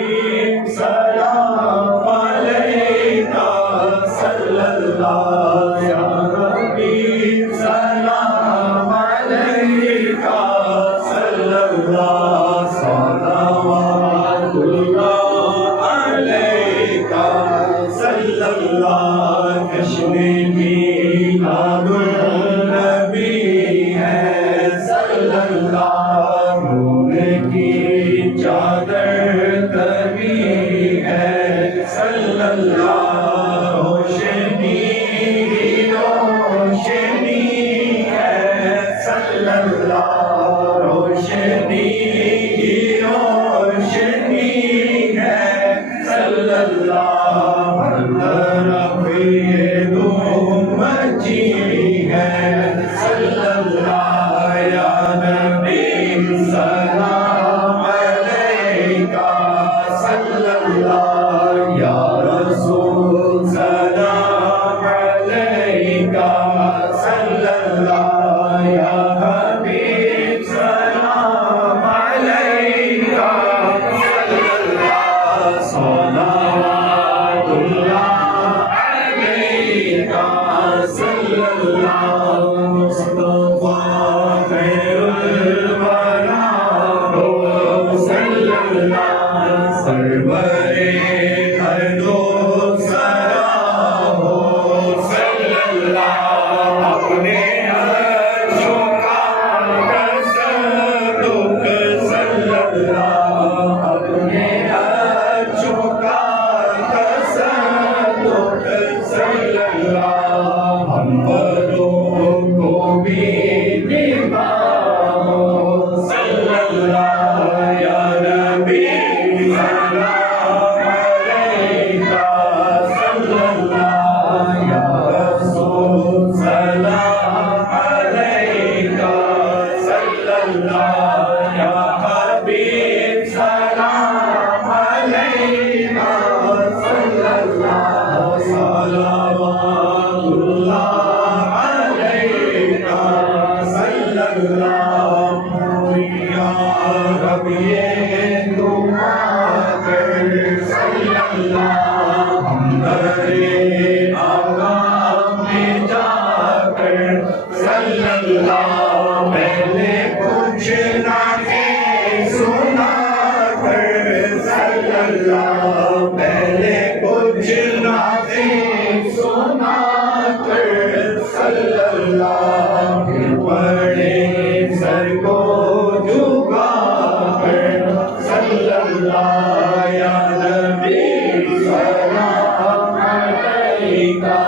हबीब सलाम अलैका सल्लल्लाहु या हबीब सलाम अलैका सल्लल्लाहु सलावतुल्लाह अलैका सल्लल्लाहु कश्मीरी नबी है सल्लल्लाहु नूर की चादर कभी है सल्लल्लाहु रोशनी रोशनी है सल्लल्लाहु रोशनी रोशनी है सल्लल्लाहु तरफ ये धूम मची है सल्लल्लाहु या नबी सलाम अलैका सल्लल्लाहु या रसूल सलाम अलैका सल्लल्लाहु या हबीब सलाम अलैका सल्लल्लाहु सलावतुल्लाह अलैका सल्लल्लाहु मुस्तफा खैरुल वरा हो सल्लल्लाहु सरवरे हर दो सरा हो सल्लल्लाहु अपने अर्शों का तसल्लुक सल्लल्लाहु अपने अर्शों का तसल्लुक सल्लल्लाहु हम बरों को भी निभाओ सल्लल्लाहु या नबी सलाम अलैका सल्लल्लाहु या रसूल सलाम अलैका सल्लल्लाहु या हबीब सलाम अलैका सल्लल्लाहु सलावतुल्लाह अलैका सल्लल्लाहु या रब ये दुआ कर सल्लल्लाहु हम दरे आका में जाकर सल्लल्लाहु पहले कुछ ना के सुना कर सल्लल्लाहु पहले कुछ ना के सुना कर सल्लल्लाहु फिर बड़े सर को झुका कर सल्लल्लाहु या नबी सलाम अलैका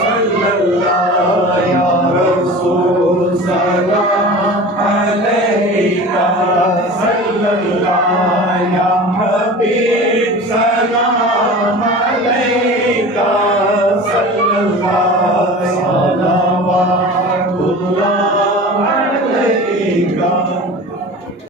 सल्लल्लाहु या रसूल सलाम अलैका सल्लल्लाहु या हबीब सलाम अलैका